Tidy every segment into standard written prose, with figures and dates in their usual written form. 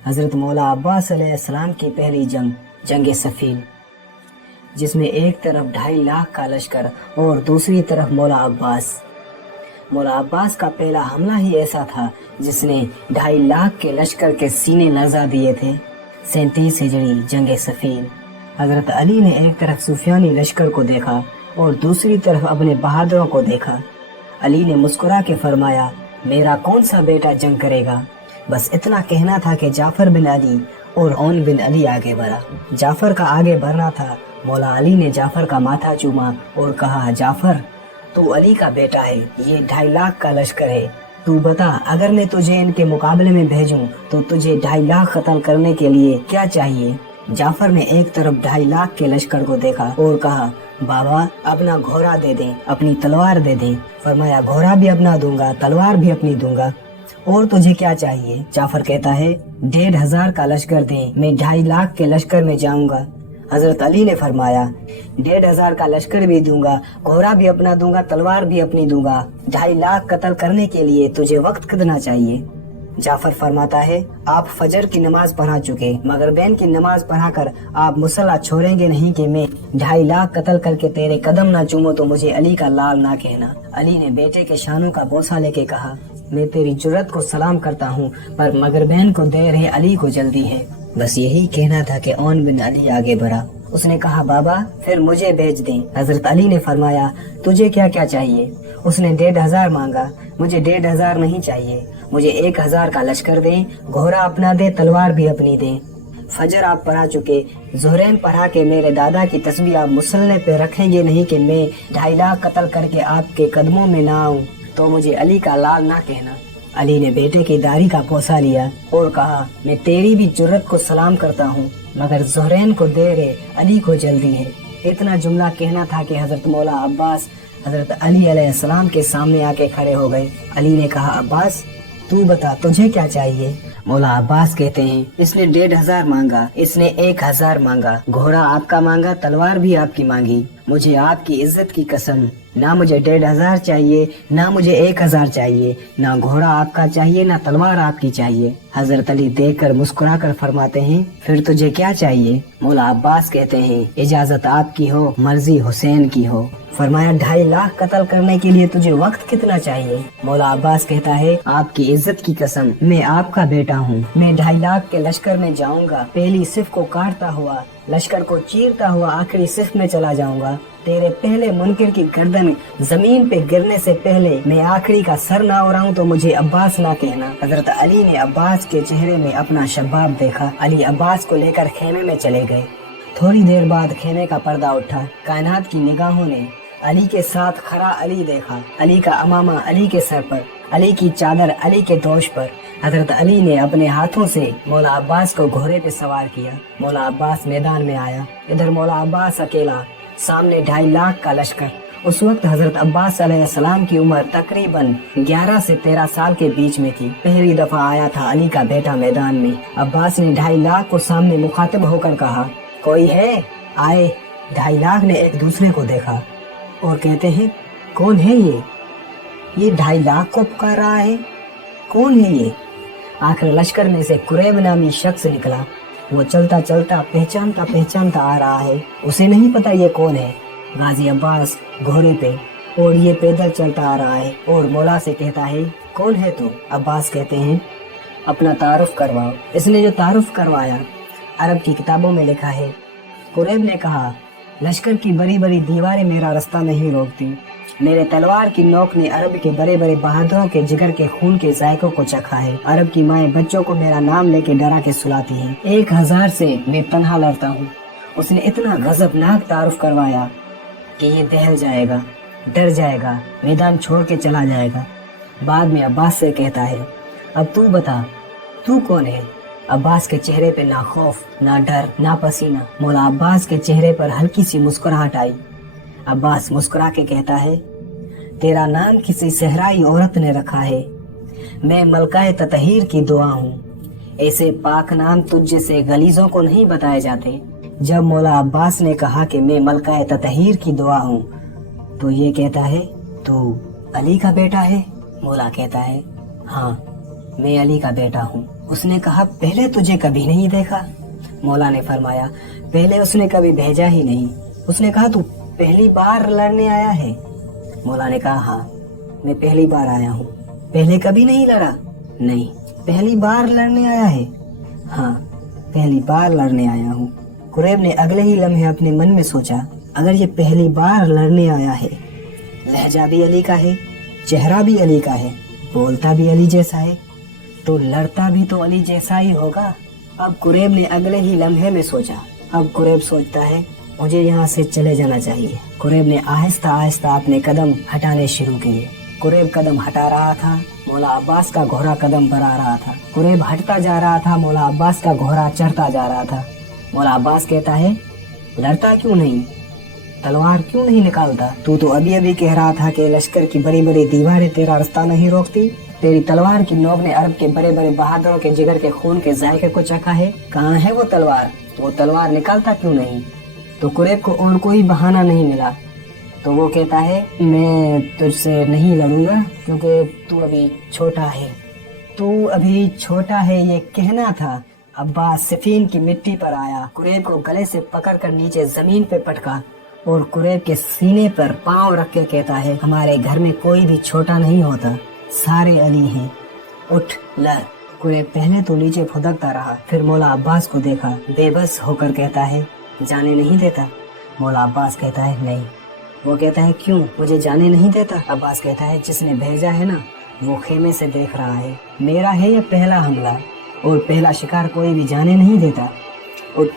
हजरत मौला अब्बास अलैहिस्सलाम की पहली जंग, जंग सफीन, जिसमें एक तरफ 2.5 लाख का लश्कर और दूसरी तरफ मौला अब्बास। मौला अब्बास का पहला हमला ही ऐसा था जिसने 2.5 लाख के लश्कर के सीने लर्जा दिए थे। 37 हिजरी, जंग सफीन। हजरत अली ने एक तरफ सुफियानी लश्कर को देखा और दूसरी तरफ अपने बहादुरों को देखा। अली ने मुस्कुरा के फरमाया, मेरा कौन सा बेटा जंग करेगा। बस इतना कहना था कि जाफर बिन अली और ओन बिन अली आगे बढ़ा। जाफर का आगे बढ़ना था। मौला अली ने जाफर का माथा चूमा और कहा, जाफर तू अली का बेटा है, ये 2.5 लाख का लश्कर है, तू बता अगर मैं तुझे इनके मुकाबले में भेजूं तो तुझे 2.5 लाख कत्ल करने के लिए क्या चाहिए। जाफर ने एक तरफ 2.5 लाख के लश्कर को देखा और कहा, बाबा अपना घोड़ा दे दें, अपनी तलवार दे दें। फरमाया, घोड़ा भी अपना दूंगा, तलवार भी अपनी दूंगा, और तुझे क्या चाहिए। जाफर कहता है, 1,500 का लश्कर दें, मैं 2.5 लाख के लश्कर में जाऊंगा। हजरत अली ने फरमाया, 1,500 का लश्कर भी दूंगा, घोड़ा भी अपना दूंगा, तलवार भी अपनी दूंगा। 2.5 लाख कत्ल करने के लिए तुझे वक्त कितना चाहिए। जाफर फरमाता है, आप फजर की नमाज पढ़ा चुके, मगर बैन की नमाज पढ़ाकर आप मुसल्ला छोड़ेंगे नहीं कि मैं 2.5 लाख कत्ल करके तेरे कदम ना चूमो तो मुझे अली का लाल ना कहना। अली ने बेटे के शानों का बोसा लेके कहा, मैं तेरी जुर्रत को सलाम करता हूँ, पर मगर बहन को देर है, अली को जल्दी है। बस यही कहना था कि ओन बिन अली आगे बढ़ा। उसने कहा, बाबा फिर मुझे भेज दें। हजरत अली ने फरमाया, तुझे क्या क्या चाहिए। उसने 1,500 मांगा। मुझे 1,500 नहीं चाहिए, मुझे 1,000 का लश्कर दें, घोड़ा अपना दे, तलवार भी अपनी दें। फजर आप पढ़ा चुके, ज़ोहरैन पढ़ा के मेरे दादा की तस्बीह आप मुसल्ले पे रखेंगे नहीं कि मैं 2.5 लाख कत्ल करके आपके कदमों में ना आऊं तो मुझे अली का लाल ना कहना। अली ने बेटे की दाढ़ी का पोसा लिया और कहा, मैं तेरी भी जुर्रत को सलाम करता हूँ, मगर ज़ोहरैन को देर है, अली को जल्दी है। इतना जुमला कहना था कि हजरत मौला अब्बास हजरत अली अलैहिस्सलाम के सामने आके खड़े हो गए। अली ने कहा, अब्बास तू बता तुझे क्या चाहिए। मौला अब्बास कहते हैं, इसने 1,500 मांगा, इसने 1,000 मांगा, घोड़ा आपका मांगा, तलवार भी आपकी मांगी। मुझे आपकी इज्जत की कसम, ना मुझे 1,500 चाहिए, ना मुझे 1,000 चाहिए, ना घोड़ा आपका चाहिए, ना तलवार आपकी चाहिए। हजरत अली देखकर मुस्कुरा कर फरमाते हैं, फिर तुझे क्या चाहिए। मौला अब्बास कहते हैं, इजाजत आपकी हो, मर्जी हुसैन की हो। फरमाया, 2.5 लाख कत्ल करने के लिए तुझे वक्त कितना चाहिए। मौला अब्बास कहता है, आपकी इज्जत की कसम, मैं आपका बेटा हूँ, मैं 2.5 लाख के लश्कर में जाऊंगा, पहली सिफ को काटता हुआ, लश्कर को चीरता हुआ आखिरी सिफ में चला जाऊंगा। तेरे पहले मुनकिर की गर्दन जमीन पे गिरने से पहले मैं आखिरी का सर ना उड़ाऊं तो मुझे अब्बास ना कहना। हजरत अली ने अब्बास के चेहरे में अपना शबाब देखा। अली अब्बास को लेकर खेमे में चले गए। थोड़ी देर बाद खेमे का पर्दा उठा। कायनात की निगाहों ने अली के साथ खड़ा अली देखा। अली का अमामा अली के सर पर, अली की चादर अली के दोष पर। हजरत अली ने अपने हाथों से मौला अब्बास को घोड़े पे सवार किया। मौला अब्बास मैदान में आया। इधर मौला अब्बास अकेला, सामने 2.5 लाख का लश्कर। उस वक्त हजरत अब्बास अलैहिस्सलाम की उम्र तकरीबन 11 से 13 साल के बीच में थी। पहली दफा आया था अली का बेटा मैदान में। अब्बास ने 2.5 लाख को सामने मुखातिब होकर कहा, कोई है, आए। 2.5 लाख ने एक दूसरे को देखा और कहते हैं, कौन है ये 2.5 लाख को पुकार रहा है, कौन है ये। आखिर लश्कर में से कुरैब नामी शख्स निकला। वो चलता चलता पहचानता आ रहा है। उसे नहीं पता ये कौन है। गाजी अब्बास घोड़े पे और ये पैदल चलता आ रहा है और मौला से कहता है, कौन है तू। अब्बास कहते हैं, अपना तारुफ करवाओ। इसने जो तारुफ करवाया, अरब की किताबों में लिखा है, कुरैब ने कहा, लश्कर की बड़ी बड़ी दीवारें मेरा रास्ता नहीं रोकती। मेरे तलवार की नोक ने अरब के बड़े बड़े बहादुरों के जिगर के खून के जायकों को चखा है। अरब की माएं बच्चों को मेरा नाम लेके डरा के सुलाती हैं। 1,000 से मैं तन्हा लड़ता हूँ। उसने इतना गजबनाक तारुफ करवाया कि ये दहल जाएगा, डर जाएगा, मैदान छोड़ के चला जाएगा। बाद में अब्बास से कहता है, अब तू बता, तू कौन है। अब्बास के चेहरे पे ना खौफ, ना डर, ना पसीना। मौला अब्बास के चेहरे पर हल्की सी मुस्कुराहट आई। अब्बास मुस्कुरा के कहता है, तेरा नाम किसी सहराई औरत ने रखा है। मैं मलकाए ततहीर की दुआ हूँ। ऐसे पाक नाम तुझ जैसे गलीजों को नहीं बताए जाते। जब मौला अब्बास ने कहा कि मैं मलकाए ततहीर की दुआ हूँ, तो ये कहता है, तू अली का बेटा है। मौला कहता है, हाँ मैं अली का बेटा हूँ। उसने कहा, पहले तुझे कभी नहीं देखा। मौला ने फरमाया, पहले उसने कभी भेजा ही नहीं। उसने कहा, तू पहली बार लड़ने आया है? मौला ने कहा, हाँ, मैं पहली बार आया हूँ। पहले कभी नहीं लड़ा? नहीं, पहली बार लड़ने आया है? हाँ, पहली बार लड़ने आया हूँ। कुरैब ने अगले ही लम्हे अपने मन में सोचा, अगर ये पहली बार लड़ने आया है, लहजा भी अली का है, चेहरा भी अली का है, बोलता भी अली जैसा है, तो लड़ता भी तो अली जैसा ही होगा। अब कुरैब ने अगले ही लम्हे में सोचा। अब कुरैब सोचता है, मुझे यहाँ से चले जाना चाहिए। कुरैब ने आहिस्ता आहिस्ता अपने कदम हटाने शुरू किए। कुरैब कदम हटा रहा था, मौला अब्बास का घोड़ा कदम बढ़ा रहा था। कुरैब हटता जा रहा था, मौला अब्बास का घोड़ा चढ़ता जा रहा था। मौला अब्बास कहता है, लड़ता क्यों नहीं, तलवार क्यों नहीं निकालता? तू तो अभी अभी कह रहा था कि लश्कर की बड़ी बड़ी दीवारें तेरा रास्ता नहीं रोकती। तेरी तलवार की नोक ने अरब के बड़े बड़े बहादुरों के जिगर के खून के जायके को चखा है। कहाँ है वो तलवार? तो वो तलवार निकालता क्यों नहीं? तो कुरैब को और कोई बहाना नहीं मिला, तो वो कहता है, मैं तुझसे नहीं लड़ूंगा क्योंकि तू अभी छोटा है। तू अभी छोटा है, ये कहना था। अब्बास सफीन की मिट्टी पर आया, कुरैब को गले से पकड़कर नीचे जमीन पे पटका और कुरैब के सीने पर पांव रख के कहता है, हमारे घर में कोई भी छोटा नहीं होता, सारे अली हैं, उठ लड़। कुरैब पहले तो नीचे फुदकता रहा, फिर मौला अब्बास को देखा, बेबस होकर कहता है, जाने नहीं देता? मौला अब्बास कहता है, नहीं। वो कहता है, क्यों, मुझे जाने नहीं देता? अब्बास कहता है, जिसने भेजा है ना, वो खेमे से देख रहा है, मेरा है ये पहला हमला और पहला शिकार कोई भी जाने नहीं देता। उठ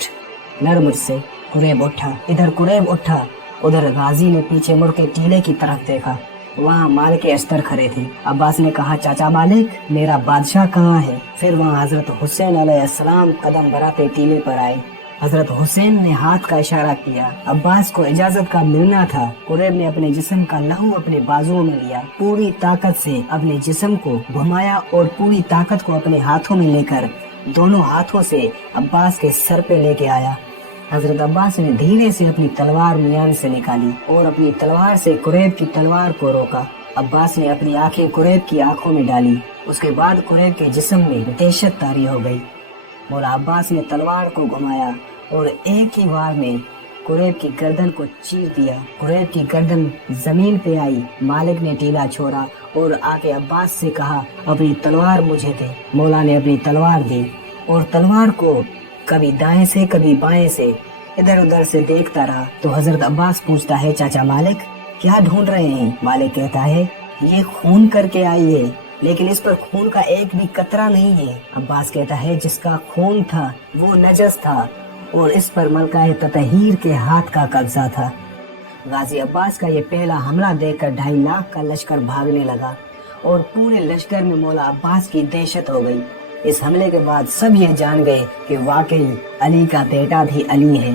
लड़ मुझसे। कुरैब उठा। इधर कुरैब उठा, उधर गाजी ने पीछे मुड़ के टीले की तरफ देखा। वहाँ मालिक अस्तर खड़े थे। अब्बास ने कहा, चाचा मालिक, मेरा बादशाह कहाँ है? फिर वहाँ हजरत हुसैन अलैहिस्सलाम कदम बढ़ाते टीले पर आए। हजरत हुसैन ने हाथ का इशारा किया। अब्बास को इजाजत का मिलना था। कुरैब ने अपने जिस्म का लहू अपने बाजुओं में लिया, पूरी ताकत से अपने जिस्म को घुमाया और पूरी ताकत को अपने हाथों में लेकर दोनों हाथों से अब्बास के सर पे लेके आया। हजरत अब्बास ने धीरे से अपनी तलवार मियान से निकाली और अपनी तलवार से कुरैब की तलवार को रोका। अब्बास ने अपनी आंखें कुरैब की आंखों में डाली। उसके बाद कुरैब के जिस्म में दहशत तारी हो गई। मौला अब्बास ने तलवार को घुमाया और एक ही वार में कुरैब की गर्दन को चीर दिया। कुरैब की गर्दन जमीन पे आई। मालिक ने टीला छोड़ा और आके अब्बास से कहा, अपनी तलवार मुझे दे। मौला ने अपनी तलवार दी और तलवार को कभी दाएं से कभी बाएं से इधर उधर से देखता रहा। तो हजरत अब्बास पूछता है, चाचा मालिक, क्या ढूंढ रहे हैं? मालिक कहता है, ये खून करके आई है, लेकिन इस पर खून का एक भी कतरा नहीं है। अब्बास कहता है, जिसका खून था वो नजस था और इस पर मलका ततहीर के हाथ का कब्जा था। गाजी अब्बास का ये पहला हमला देखकर 2.5 लाख का लश्कर भागने लगा और पूरे लश्कर में मौला अब्बास की दहशत हो गई। इस हमले के बाद सब ये जान गए कि वाकई अली का बेटा भी अली है।